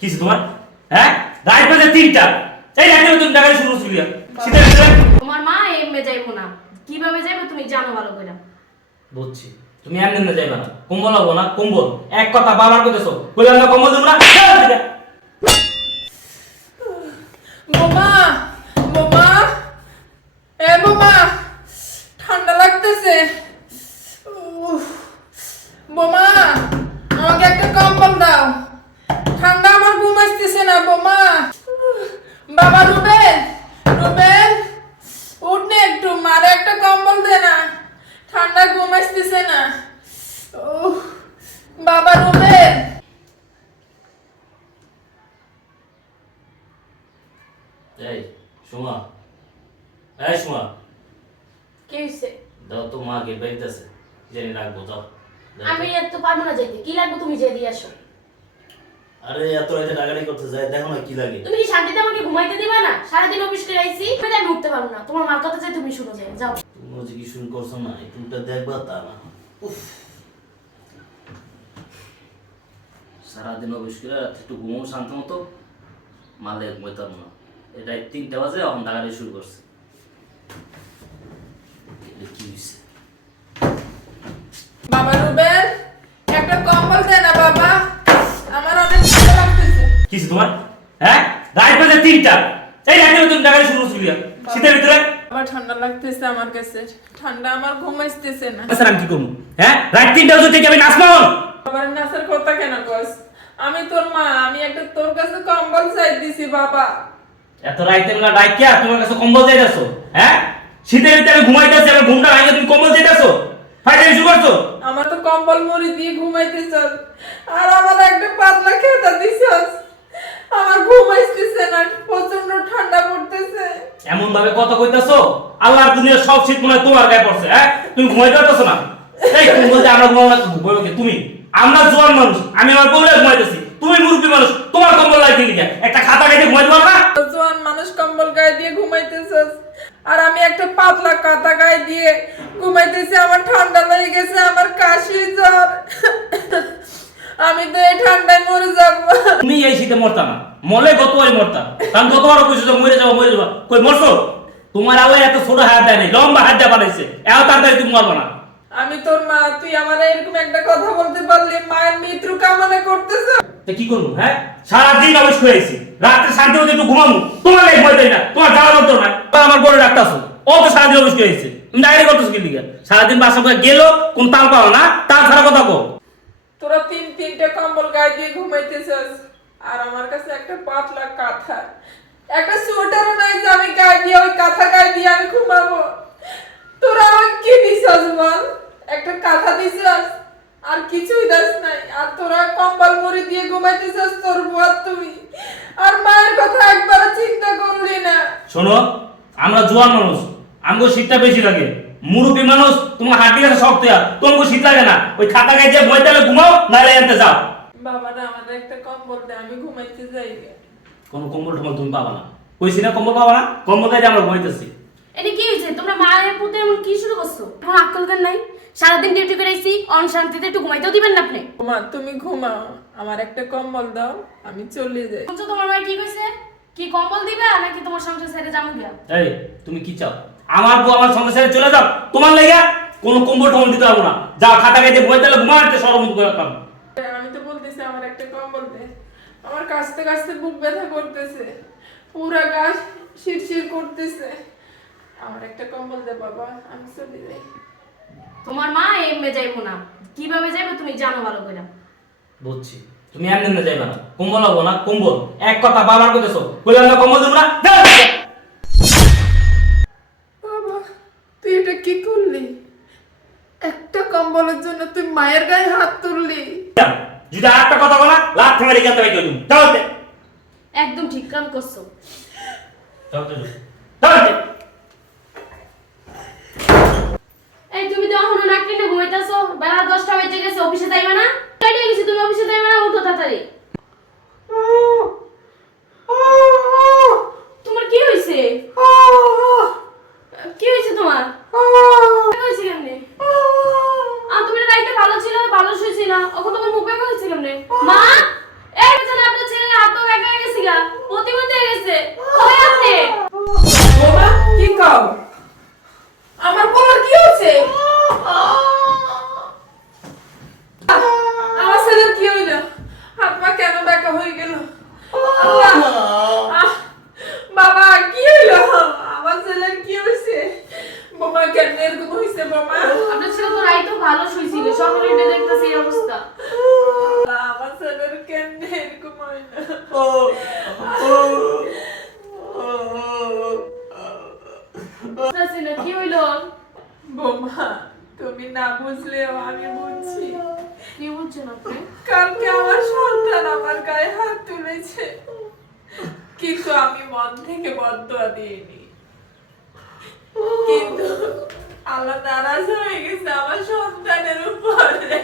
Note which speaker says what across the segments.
Speaker 1: কিছু তোমার? হ্যাঁ? রাত বাজে তিনটা। এই রাতে তুমি টাকা শুরু করছি শীতের
Speaker 2: তোমার মা এমবে যাইবো না। কীভাবে যাইবে তুমি জানো ভালো করে।
Speaker 1: বুঝছি। তুমি এমনি না যাইবা না। কম্বল হব না? কম্বল। এক কথা বাবার কইতেছো। বললাম না কম্বল দেবো না। যাও এদিকে।
Speaker 3: বোমা বোমা এ বোমা ঠান্ডা লাগতেছে উফ, বোমা আমাকে একটা কম্বল দাও ঠান্ডা আমার ঘুম আসতেছে না বোমা উফ, বাবা রুবেল রুবেল উঠ নে একটু মারে একটা কম্বল দে না ঠান্ডা ঘুম আসতেছে না উফ, বাবা রুবেল
Speaker 1: এই সোমা এই সোমা।
Speaker 2: কি হইছে?
Speaker 1: দাও তো মা বাইতেছে জেনে রাখব দাও।
Speaker 2: আমি এত পারব না কি লাগবে তুমি যে দিয়ে আসো।
Speaker 1: আরে এত রাতে ডাকাডাকি করতে যায় দেখো না কি লাগে।
Speaker 2: তুমি কি শান্তিতে আমাকে ঘুমাইতে দিবা না? সারাদিন অফিস করে আইছি আমি আমি উঠতে পারব না। তোমার মার কথা চাই তুমি শুনো যাই যাও।
Speaker 1: তুমি যে কি শুরু করছ না একটু উল্টা দেখবা তা না। উফ। সারাদিন অফিস করে একটু ঘুমো শান্ত মতো মালে ঘুমাইতাম না। এটা তিনটা বাজে এখন ডাকাডাকি শুরু করছে। কি হয়েছে
Speaker 3: বাবা রুবেল একটা কম্বল দে না বাবা। আমার অনেক ভালো লাগতেছে।
Speaker 1: কিছু তোমার? হ্যাঁ? রাত বাজে তিনটা। এই রাতে তুমি ডাকাডাকি শুরু করছি শীতের ভিতরে?
Speaker 3: আবার ঠান্ডা লাগতেছে আমার কাছে। ঠান্ডা আমার ঘুম আসতেছে না।
Speaker 1: স্যার আমি কি করব? হ্যাঁ? রাত তিনটা বাজে থেকে আমি নাচবো
Speaker 3: বাবার নাচের কথা কেন কস? আমি তোর মা আমি একটা তোর কাছে কম্বল চাই দিছি বাবা।
Speaker 1: এত রাইতে বেলা ডাইকিয়া তোমার কাছে কম্বল চাইতেছো হ্যাঁ? শীতের ভিতরে আমি ঘুমাইতেছি আমার ঘুমটা ভাঙে তুমি কম্বল চাইতেছো ফাইটাই শুরু করছ?
Speaker 3: আমার তো কম্বল মুড়ি দিয়ে ঘুমাইতেছ আর আমার একটা পাতলা খেতা দিছস আমার ঘুম আসতেছে না প্রচণ্ড ঠান্ডা পড়তেছে।
Speaker 1: এমন ভাবে কথা কইতাছো? আল্লাহর দুনিয়ার সব শীত মনে হয় তোমার গায়ে পড়ছে হ্যাঁ? তুমি ঘুমাইতে পারতেছো না? এই তুমি বলতে আমরা ঘুমাবো না ঘুমাবো কি? তুমি? আমরা জোয়ান মানুষ আমি আমার বউলে ঘুমাইতেছি। তুমি মুরব্বী মানুষ তোমার কম্বল লাগবে একটা খাতা খাইতে ঘুমাইতে পারো
Speaker 3: জোয়ান মানুষ কম্বল গায়ে দিয়ে ঘুমাইতেছস। আর আমি একটা পাতলা কাতা গায়ে দিয়ে ঘুমাইতেছি আমার ঠান্ডা লেগে গেছে আমার কাশি জ্বর। আমি তো এই ঠান্ডায় মরে যাব।
Speaker 1: তুমি এই শীতে মরতা না। মলে গতবারই মরতা। কারণ গতবারও কইছো যে মরে যাব মরে যাব। কই মরছো? তোমার আল্লাহ এত ছোট হাত দেয় নাই লম্বা হাত দেয়া বানাইছে এত তাড়াতাড়ি তুমি মরবা না।
Speaker 3: আমি তোর মা তুই আমার এরকম একটা কথা বলতে পারলি মায়ের মৃত্যু কামনা করতেছ।
Speaker 1: তো কি করব হ্যাঁ? সারাদিন অবশ্য হয়েছি রাত্রে শান্তি মতো একটু ঘুমাবো তোমার লাগে ভয় দেয় না। তোমার যাওয়ার মতো না আমার বড় ডাক্তার আছো। ও তো সারাদিন অবশ্য হয়েছে। তুমি ডাইরেক্ট করতেছো কি লিগে? সারাদিন বাসা করে গেলো, কোন তাল পাও না। তাল ছাড়া কথা কো
Speaker 3: তোরা তিন তিনটে কম্বল গায়ে দিয়ে ঘুমাইতেছস। আর আমার কাছে একটা পাতলা কাঁথা। একটা সোয়েটারও নাই যে আমি গায়ে দিয়ে, ওই কাঁথা গায়ে দিয়ে আমি ঘুমাবো। তোরা আমাকে কি দিছস বল? একটা কাঁথা দিছস? আর কিছুই দাস নাই। আর তোরা কম্বল মুড়ি দিয়ে ঘুমাইতেছস তোর বুয়ার তুমি আর মায়ের কথা একবার চিন্তা করলি না
Speaker 1: শোনো আমরা জোয়ান মানুষ আমগো শীতটা বেশি লাগে। মুরব্বী মানুষ তোমার হাড্ডি কাছে শক্ত তোমাকে শীত লাগে না। ওই খাতা গায়ে যে তাহলে ঘুমাও নাহলে এনতে যাও।
Speaker 3: বাবারা আমাদের একটা কম্বল দে আমি ঘুমাইতে যাই।
Speaker 1: কোনো কম্বল টম্বল তুমি পাবা না। কইছি না কম্বল পাবা না? কম্বল গায়ে আমরা ঘুমাইতেছি।
Speaker 2: এটা কি হয়েছে? তোমরা মায়ের পুতে এমন কি শুরু করছ? এখন আক্কল জ্ঞান নাই? সারাদিন ডিউটি করে আইছি অন শান্তিতে একটু ঘুমাইতেও দিবেন না আপনি?
Speaker 3: মা তুমি ঘুমাও আমার একটা কম্বল দাও আমি চলে যাই।
Speaker 2: তোমার মায়ের কি কইছে? কি কম্বল দিবা নাকি তোমার সংসার ছেড়ে যাব গিয়া
Speaker 1: এই তুমি কি চাও? আমার বউ আমার সঙ্গে ছেড়ে চলে যাও তোমার লেগে কোনো কম্বল টম্বল দিতে পারব না। যা খাতা যে ভয় তাহলে ঘুমাতে সরম করে কাম
Speaker 3: আমি তো বলতেছি আমার একটা কম্বল দে। আমার কাছতে কাছতে বুক ব্যথা করতেছে। পুরা গাছ শিরশির করতেছে। আমার একটা কম্বল দে বাবা আমি চলে যাই।
Speaker 2: তোমার মা এমবে যাইবো না। কীভাবে যাইবে তুমি জানো ভালো করে
Speaker 1: বুঝছি। তুমি এমনি না যাইবা না। কম্বল হব না? কম্বল। এক কথা বাবার কইতেছো। বললাম না কম্বল দেবো না?
Speaker 3: বাবা তুই এটা কি করলি? একটা কম্বলের জন্য তুই মায়ের গায়ে হাত তুললি।
Speaker 1: যদি আর একটা কথা বলা থেকে রেখে তুমি।
Speaker 2: একদম ঠিক কাম করছ। এই তুমি তো এখনও নাক টেনে ঘুমাইতেছো। বেলা দশটা বেজে গেছে অফিসে যাইবে না রেডি হয়ে গেছি তুমি অফিসে যাইবে না উঠো তাড়াতাড়ি তোমার কি হয়েছে কি হয়েছে তোমার কি হয়েছে কেমনে আর তুমি রাইতে ভালো ছিল ভালো শুয়েছিল ওখানে তোমার মুখ বেঁকা হয়েছে কেমনে মা এই বেচারা আপনার ছেলে হাত পা হয়েছে কই আপনি
Speaker 3: বোমা কি কও আমার বলার কি হচ্ছে আমার ছেলের কি হইল হাত পা কেন ডাকা হয়ে গেল আল্লাহ! আহ! বাবা কি হইল আমার ছেলের কি হয়েছে বোমা কেন এরকম হয়েছে বোমা
Speaker 2: আপনার ছেলে তো রাইতো ভালো শুইছিল সকালে দেখতেছি এই অবস্থা।
Speaker 3: আমার ছেলের কেন এরকম হয় না?
Speaker 2: বুঝতেছি না কি হইল?
Speaker 3: বোমা তুমি না বুঝলেও আমি বুঝছি।
Speaker 2: কি বলছেন আপনি?
Speaker 3: কালকে আমার সন্তান আমার গায়ে হাত তুলেছে। কিন্তু আমি মন থেকে বদয়া দিইনি। কিন্তু আল্লাহ তারা হয়ে গেছে আমার সন্তানের উপরে।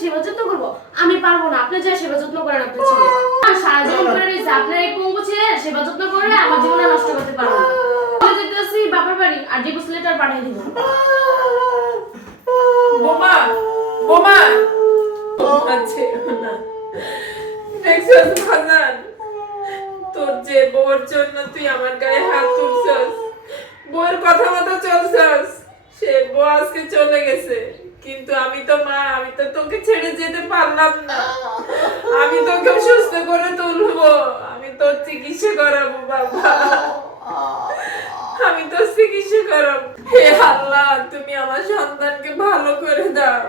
Speaker 3: সেবা যত্ন
Speaker 2: করব? আমি পারব না। আপনি যা সেবা যত্ন করেন আপনার ছেলে সারা জীবন করে রয়েছে। আপনার এই পঙ্গু ছেলে সেবা যত্ন করে আমার জীবনে নষ্ট করতে পারব না। যেতেছি বাবার বাড়ি, আর ডিভোর্স লেটার পাঠিয়ে দিব।
Speaker 3: বোমা বোমা। আছে ভাজান তোর যে বউর জন্য তুই আমার গায়ে হাত তুলছস, বউয়ের কথা মতো চলছস, সে বউ আজকে চলে গেছে। কিন্তু আমি তো মা, আমি তো তোকে ছেড়ে যেতে পারলাম না। আমি তোকে সুস্থ করে তুলবো। আমি তোর চিকিৎসা করাবো, বাবা। আমি তোর চিকিৎসা করাবো। হে আল্লাহ, তুমি আমার সন্তানকে ভালো করে দাও,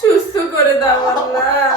Speaker 3: সুস্থ করে দাও, আল্লাহ।